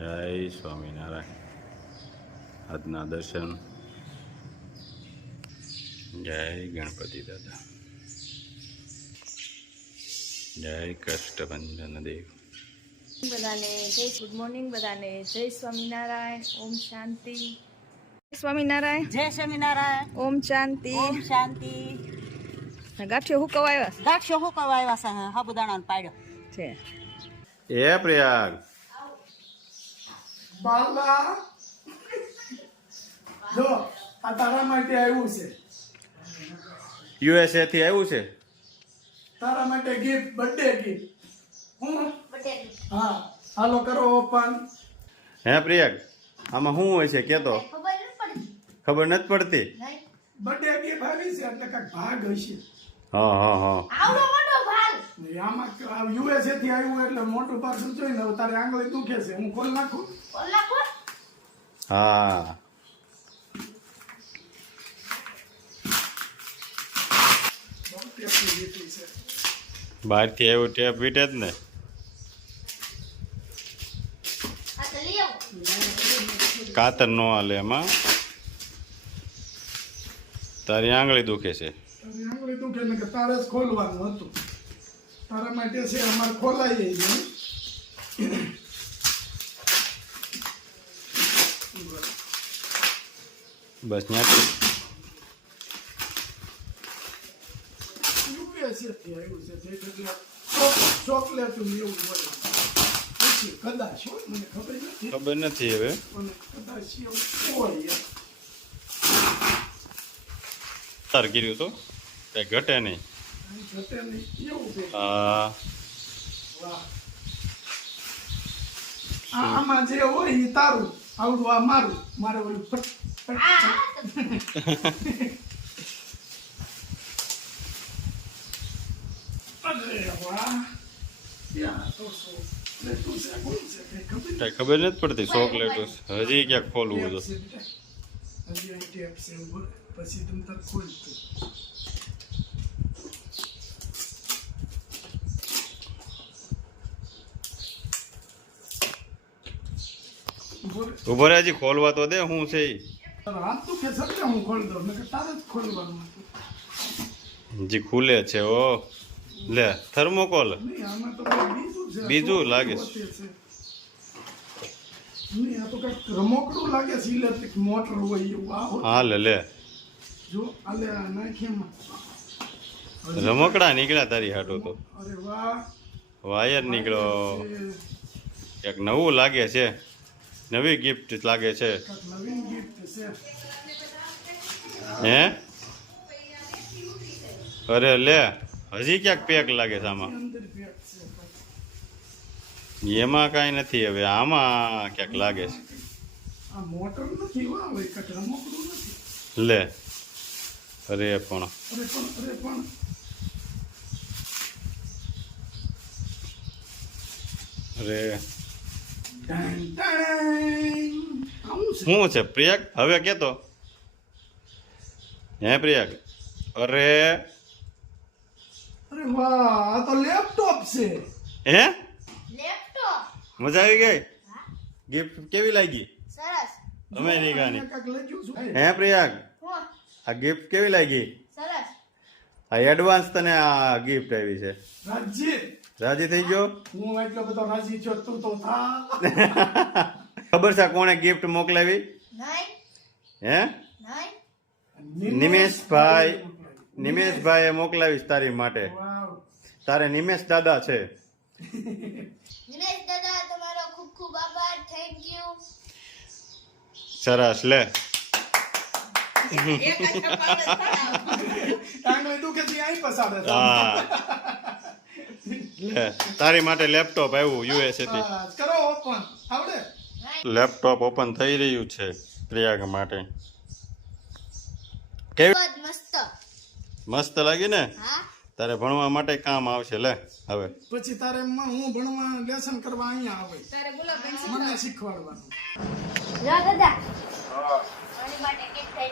જય સ્વામિનારાયણ. આજના દર્શન. જય ગણપતિ દાદા. જય કષ્ટભંજન દેવ. બધાને જય ગુડ મોર્નિંગ બધાને જય સ્વામિનારાયણ. ઓમ શાંતિ. જય સ્વામિનારાયણ. જય સ્વામિનારાયણ. ઓમ શાંતિ. ઓમ શાંતિ. ગાંઠિયો હું કવાયો? ગાંઠિયો હું કરવા આવ્યા છે સાબુદાણાનો પાડ્યો. છે. એ પ્રયાગ. બાલા જો આ તારા માટે આવ્યું છે. યુએસએ થી આવ્યું છે? તારા માટે ગિફ્ટ બર્થડે ગિફ્ટ હું? હા. હાલો કરો ઓપન હે પ્રિયક આમાં શું હોય છે કેતો? ખબર નથી પડતી. બર્થડે ગિફ્ટ આવી છે એટલે કાંઈક ભાગ હશે. હા હા હા. ને આમાં યુએસએ થી આવ્યું એટલે મોટું પાર્સલ જોઈને તારે તારી આંગળી દુખે છે. હું ખોલ નાખું? હા. બહારથી એવું ટેપ વીટે જ ને. કાતર નો હાલે એમાં. તારી આંગળી દુખે છે. તારે ખોલવાનું હતું. તારા માટે છે, અમારે ખોલાઈ જાય બસ ત્યાંથી યુએસએ થી આવ્યું છે જે એટલે ચોક- ચોકલેટ ને એવું હોય પછી કદાચ હોય મને ખબર નથી હવે. તાર કર્યું તો કઈ ઘટે નહીં આ આમાં જે હોય એ તારું આવડું આ મારું મારે ઓલું તો કઈ ખબર નથી પડતી ચોકલેટ હજી ક્યાંક ખોલવું છે પછી તમે. હજી ખોલવા તો દે, હું છે. તારો હાથ દુખે છે હું ખોલી દઉં નકર તારે જ ખોલવાનું ખુલે છે ઓ. લે થર્મોકોલ બીજું લાગે છે. નહીં આ તો કંઈક રમકડું લાગે છે ઇલેક્ટ્રિક મોટર હોય એવું આ હા લે લે. જો આ નાખી એમાં. રમકડા નીકળ્યા તારી હાટો તો. અરે વાહ. વાયર નીકળ્યો. એક નવું લાગે છે. નવી ગિફ્ટ લાગે છે. કાંઈક નવીન gift છે હે? અરે લે, હજી ક્યાંક પેક લાગે છે આમાં? અંદર પેક છે કાંઈક. એમાં કાંઈ નથી હવે, આમાં ક્યાંક લાગે છે. આ મોટર નથી વાહ હવે કાંઈક રમકડું નથી લે, અરે પણ. અરે શું છે પ્રિયક? હવે કેતો હે પ્રિયક? અરે. અરે વાહ આ તો લેપટોપ છે. હે? મજા આવી ગઈ? ગિફ્ટ કેવી લાગી? સરસ. અમેરિકાની. હે પ્રિયક? આ ગિફ્ટ કેવી લાગી? સરસ. આ એડવાન્સ તને આ ગિફ્ટ આવી છે. રાજ્ય રાજી થઈ ગયો? હું એટલો બધો રાજી છો તું તો થા. ખબર છે કોણે ગિફ્ટ મોકલાવી? હે? નિમેશભાઈ નિમેશભાઈ મોકલાવીશ તારી માટે. તારે નિમેશ દાદા છે. દિનેશ દાદા તમારો ખૂબ ખૂબ આભાર. થેન્ક યુ સરસ લે. હા. લે તારી માટે લેપટોપ આવ્યું યુએસએ થી હા, કરો ઓપન. આવડે? લેપટોપ ઓપન થઈ રહ્યું છે પ્રિયાગ માટે. કેવી મસ્ત. મસ્ત લાગી ને? તારે ભણવા માટે કામ આવશે લે હવે. પછી તારે હું ભણવા લેસન કરવા અહીંયા આવે. તારે બોલો મને શીખવાડવાનું. જા દાદા. મારી માટે કેક થઈ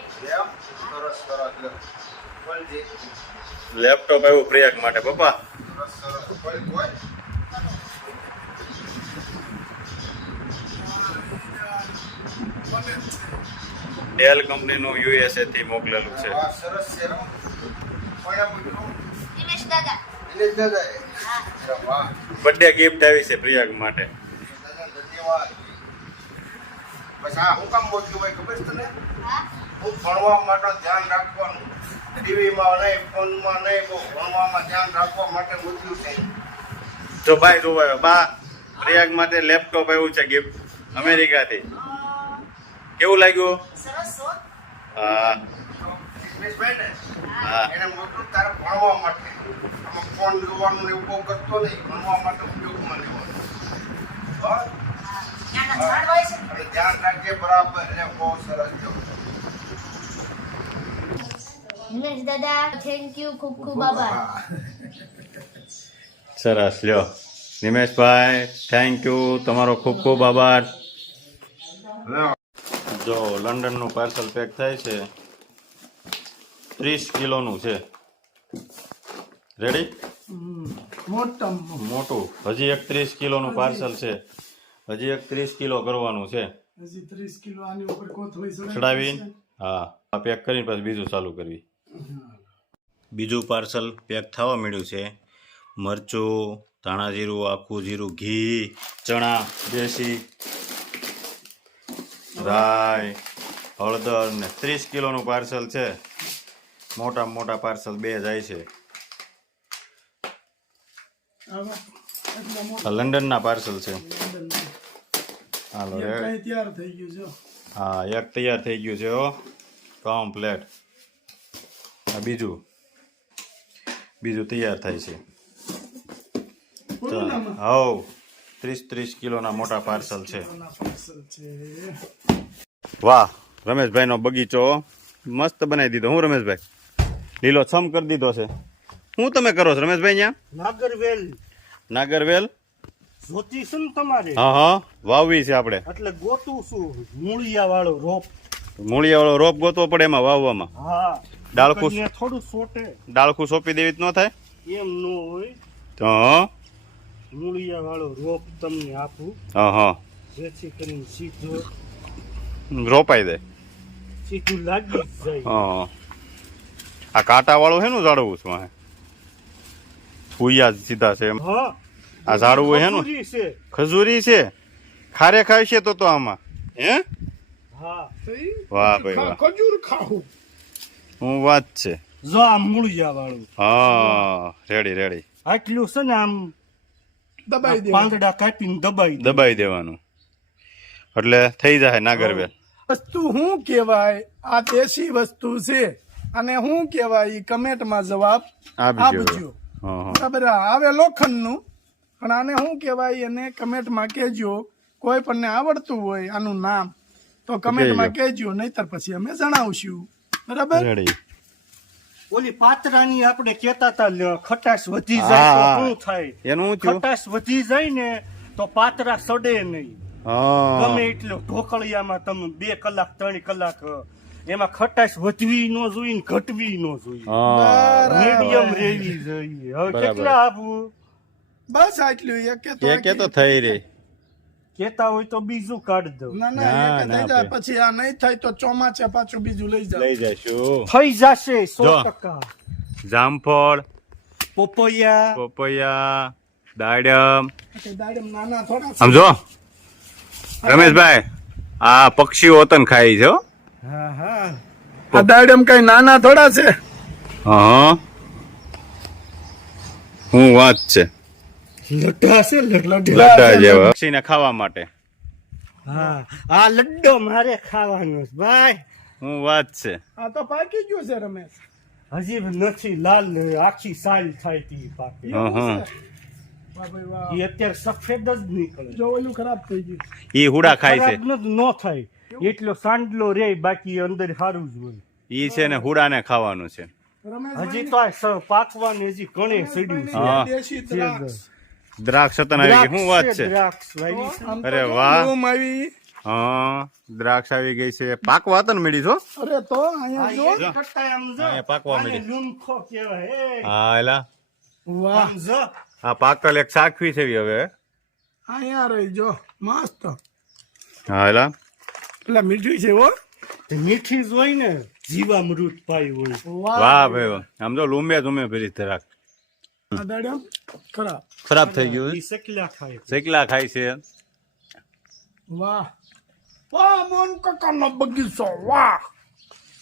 લેપટોપ આવ્યું પ્રિયાગ માટે પપ્પા. ડેલ કંપનીનું યુએસએ થી મોકલેલું છે. આ સરસ છે? દિનેશ દાદા. દિનેશ દાદા વાહ. બર્થડે ગિફ્ટ આવી છે પ્રિયાગ માટે. ધન્યવાદ. બસ આ હું કામ બોલતું હોય ખબર છે તને? હું. ભણવા માટે ધ્યાન રાખવાનું. ટીવીમાં નહીં ફોનમાં નહીં બહુ ભણવામાં ધ્યાન રાખવા માટે મોકલ્યું છે. જો ભાઈ જો ભાઈ બા પ્રયાગ માટે લેપટોપ આવ્યું છે ગિફ્ટ અમેરિકાથી. કેવું લાગ્યું? હા. એને મોટું તારે ભણવા માટે. આમાં ફોન જોવાનું એવું બહુ કરતો નહીં ભણવા માટે ઉપયોગમાં લેવાનું. ધ્યાન રાખજે બરાબર એટલે બહુ સરસ જો. દિનેશ દાદા થેન્ક યુ ખૂબ ખૂબ આભાર. સરસ લ્યો. નિમેશભાઈ થેન્ક યુ તમારો ખૂબ ખૂબ આભાર. જો લંડનનું પાર્સલ પેક થાય છે ત્રીસ કિલોનું છે. રેડી મોટું. હજી એક ત્રીસ કિલોનું પાર્સલ છે. હજી એક ત્રીસ કિલો કરવાનું છે. હજી ત્રીસ કિલો આની ઉપર કોથળી ચડાવી હા. આ પેક કરીને પછી બીજું ચાલુ કરવી. બીજું પાર્સલ પેક થવા મળ્યું છે. મરચું ધાણા જીરું આખું જીરું ઘી ચણા દેશી રાય હળદર ને ત્રીસ કિલોનું પાર્સલ છે. મોટા મોટા પાર્સલ બે જાય છે. લંડનના પાર્સલ છે. હાલો હા એક તૈયાર થઈ ગયું છે હો. કમ્પ્લેટ. આ બીજું. બીજું તૈયાર થાય છે. હવ ત્રીસ ત્રીસ કિલોના મોટા પાર્સલ છે. વાહ રમેશભાઈનો બગીચો. મસ્ત બનાવી દીધો. હું રમેશભાઈ? લીલો છમ કરી દીધો છે. શું તમે કરો છો રમેશભાઈ અહીંયા? નાગરવેલ. નાગરવેલ? જોતી છે ને તમારે. હા હા. વાવવી છે આપણે. એટલે ગોતું છું મૂળિયા વાળો રોપ. મૂળિયાવાળો રોપ ગોતવો પડે એમાં વાવવામાં. હા. ડાળખું થોડું સોટે. ડાળખું સોંપી દેવી ન થાય? એમ ન હોય. તો હા. મૂળિયા વાળો રોપ તમને આપું. હા હા. જેથી કરીને સીધો રોપાઈ દે. સીધું લાગી જાય. હા આ કાંટા વાળું હેનું ઝાડવું છું વાંહે? ફૂયા સીધા છે એમ. હા. આ ઝાડવું હેનું? ને છે. ખજૂરી છે? ખારે ખાય છે તો તો આમાં. હા? વાહ ભાઈ વાહ. ખજૂર ખાવું હું વાત છે. જો આ મૂળિયા વાળું. હા રેડી રેડી. આટલું છે ને આમ દબાઈ દે પાંદડા કાપીને દબાઈ દબાઈ દેવાનું. એટલે થઈ જાય નાગરવેલ. વસ્તુ શું કહેવાય? આ દેશી વસ્તુ છે. અને શું કહેવાય ઈ કમેન્ટમાં જવાબ આપજો. આપજો. હા હા. બરાબર આવે લોખંડનું. પણ આને શું કહેવાય એને કમેન્ટમાં કહેજો. કોઈ પણ આવડતું હોય આનું નામ. તો કમેન્ટમાં કહેજો નહીતર પછી અમે જણાવશું. બરાબર? ઓલી પાત્રાની આપણે કેતા હતા ખટાશ વધી જાય તો શું થાય? એનું ખટાશ વધી જાય ને તો પાત્રા સડે નહીં. હા. ગમે એટલો ઢોકળિયામાં તમે બે કલાક ત્રણ કલાક એમાં ખટાશ વધવી ન જોઈએ ને ઘટવી ન જોઈએ. મીડિયમ રહેવી જોઈએ. હવે કેટલા આપવું બસ આટલું. એક તો થઈ રહી. કેતા હોય તો બીજું કાઢ દઉં. ના ના, ના એક ના થઈ જાય. પછી આ નહીં થાય તો ચોમાસે પાછું બીજું લઈ જાવ લઈ જઈશું. થઈ જશે સો જો. ટકા. જામફળ પોપૈયા. પપૈયા દાડમ. દાડમ નાના થોડા છે. સમજો? રમેશભાઈ આ પક્ષીઓ વતન ખાય છે હો. હા હા. આ દાડમ કઈ નાના થોડા છે? હા. હું વાત છે. લડ્ડા છે લડલા ઢીલા ખાવા માટે. હા આ લડ્ડો મારે ખાવાનો ભાઈ. હું વાત છે. હજી નથી લાલ આખી સાલ અત્યારે સફેદ જ નીકળે. એ હુડા ખાય છે. નો થાય. એટલો સાંડલો રે બાકી અંદર સારું જ હોય. ઈ છે ને હુડાને ખાવાનું છે. હજી તો પાકવાની હજી ઘણી સીડ્યું છે. દ્રાક્ષ દ્રાક્ષ આવી ગઈ. શું વાત છે? અરે વાહ. આવી. હા દ્રાક્ષ આવી ગઈ છે. પાકવા તને મેળી છો અરે તો અહીંયા જો. અહીંયા પાકવા આને લુનખો કેવાય હા. એલા. વાહ. હા જો. આ પાકલ એક સાખવી છે હવે અહીંયા રહી જો. મસ્ત. હા એલા. એટલે મીઠી છે હો. મીઠી જ હોય ને જીવામૃત પાઈ હોય. વાહ. ભાઈ આમ તો આ દાડે આમ ખરા ખરાબ. થઈ ગયું ઈ ખાય છે. વાહ. વાહ મોન કાકાનો બગીચો વાહ.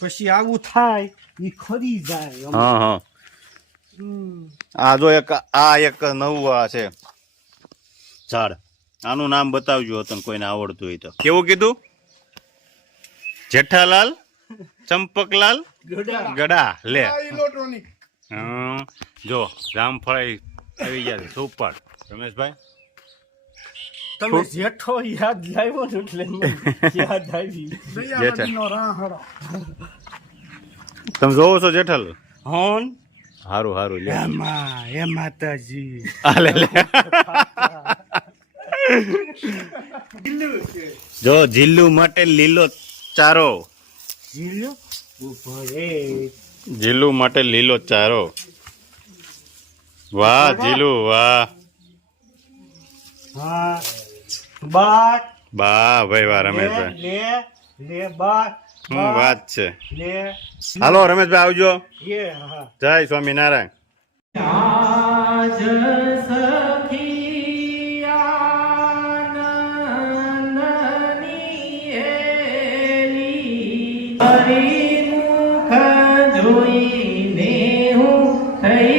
પછી આવું થાય ઈ ખરી જાય હા હા. આ જો એક આ એક નવું આ છે. ઝાડ. આનું નામ બતાવજો તને કોઈને આવડતું હોય તો. કેવું કીધું? જેઠાલાલ ચંપકલાલ ગડા લે. ઇલેક્ટ્રોનિક જો જામફળ આવી ગયા છે સુપર. રમેશભાઈ? તમે જેઠો યાદ લાવ્યો ને એટલે યાદ આવી. તમે જોવો છો જેઠલ? હોન? હારું હારું લે એમાં એ માતાજી. આલે લે જો જીલ્લુ માટે લીલો ચારો. જીલ્યો ઊભો રે જીલ્લુ માટે લીલો ચારો. વાહ જીલુ વાહ. હા. બા ભાઈ વાહ રમેશભાઈ લે શું વાત છે. લે. હાલો રમેશભાઈ આવજો. જય સ્વામિનારાયણ. આજ Hey.